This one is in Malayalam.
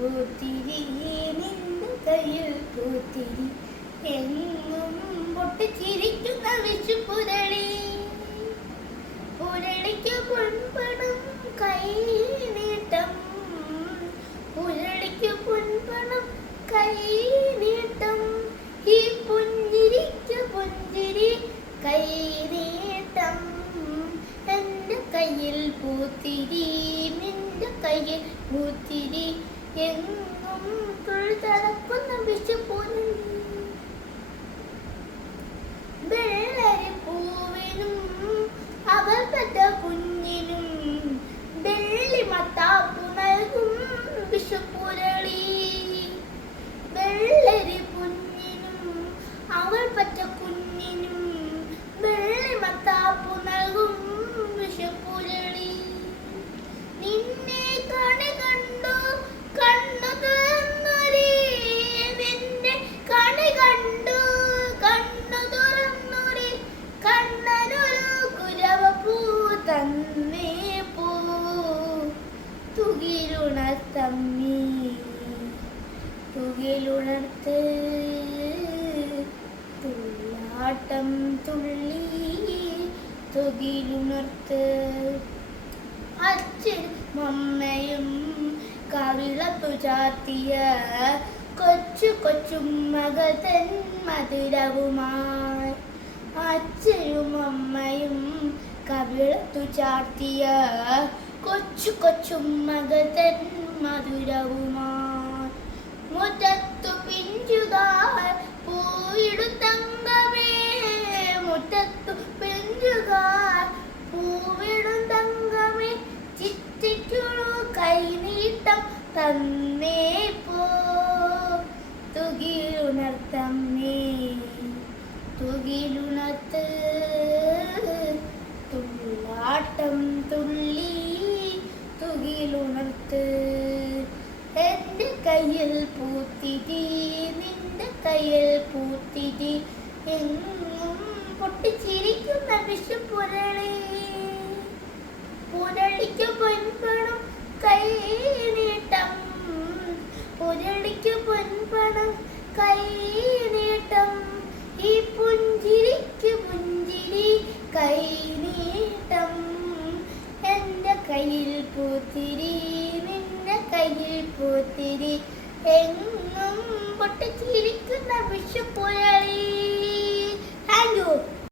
പൂത്തിരി നിന്റെ കയ്യിൽ പൂത്തിരി എങ്ങും പൊട്ടിച്ചിരിക്കുന്ന വിഷുപുരളി പുരളിക്ക് പൊൻപണം കൈ നീട്ടം പുരളിക്ക് പൊൻപണം കൈ നീട്ടം ഈ പുഞ്ചിരിക്ക് പുഞ്ചിരി കൈ നീട്ടം എൻ്റെ കയ്യിൽ പൂത്തിരി നിന്റെ കയ്യിൽ പൂത്തിരി എങ്ങും തുഴുതടക്കുന്ന വിഷുപുരളി വെള്ളരി പൂവിനും അവൾ പെറ്റ കുഞ്ഞിനും വെള്ളി മത്താപ്പു നൽകും വിഷുപുരളി വെള്ളരി കുഞ്ഞിനും അവൾ പെറ്റ കുഞ്ഞിനും വെള്ളി മത്താപ്പു നൽകും വിഷുപുരളി നിന്നെ കണി കണ്ടു കണ്ണു തുറന്നൊരേ നിന്നെ കണി കണ്ടു കണ്ണു തുറന്നൊരേ കണ്ണനൊരു കുരവപ്പൂ തന്നേ പൂ തുകിലുണർത്തമ്മി തുകിലുണർത്ത് തുള്ളാട്ടം തുള്ളി തുകിലുണർത്ത് അച്ഛനും അമ്മയും കവിളത്തു ചാർത്തിയ കൊച്ചു കൊച്ചും മകതൻ മധുരവുമായി അച്ഛനും അമ്മയും കവിളത്തു ചാർത്തിയ കൊച്ചു കൊച്ചും മകതൻ മധുരവുമായി മുറ്റത്തു പിഞ്ചുകാർ പൂയിടും തങ്കമേ മുറ്റത്തു പിഞ്ചുകാർ പൂവിടും തങ്കമേ ചിറ്റിക്കുളു കൈനീട്ടം തന്നേ പോ തുകിലുണർത്തമ്മേ തുകിലുണർത്ത് തുള്ളാട്ടം തുള്ളി തുകിലുണർത്ത് എൻ്റെ കയ്യിൽ പൂത്തിരി നിന്റെ കയ്യിൽ പൂത്തിരി എങ്ങും പൊട്ടിച്ചിരിക്കുന്ന വിഷുപുരളി പുരളിക്ക് പൊൻപണം കൈ നീട്ടം പുരളിക്ക് പൊൻപണം കൈ നീട്ടം ഈ പുഞ്ചിരിക്ക് പുഞ്ചിരി കൈ നീട്ടം എൻ്റെ കയ്യിൽ പൂത്തിരി നിന്റെ കയ്യിൽ പൂത്തിരി എങ്ങും പൊട്ടിച്ചിരിക്കുന്ന വിഷു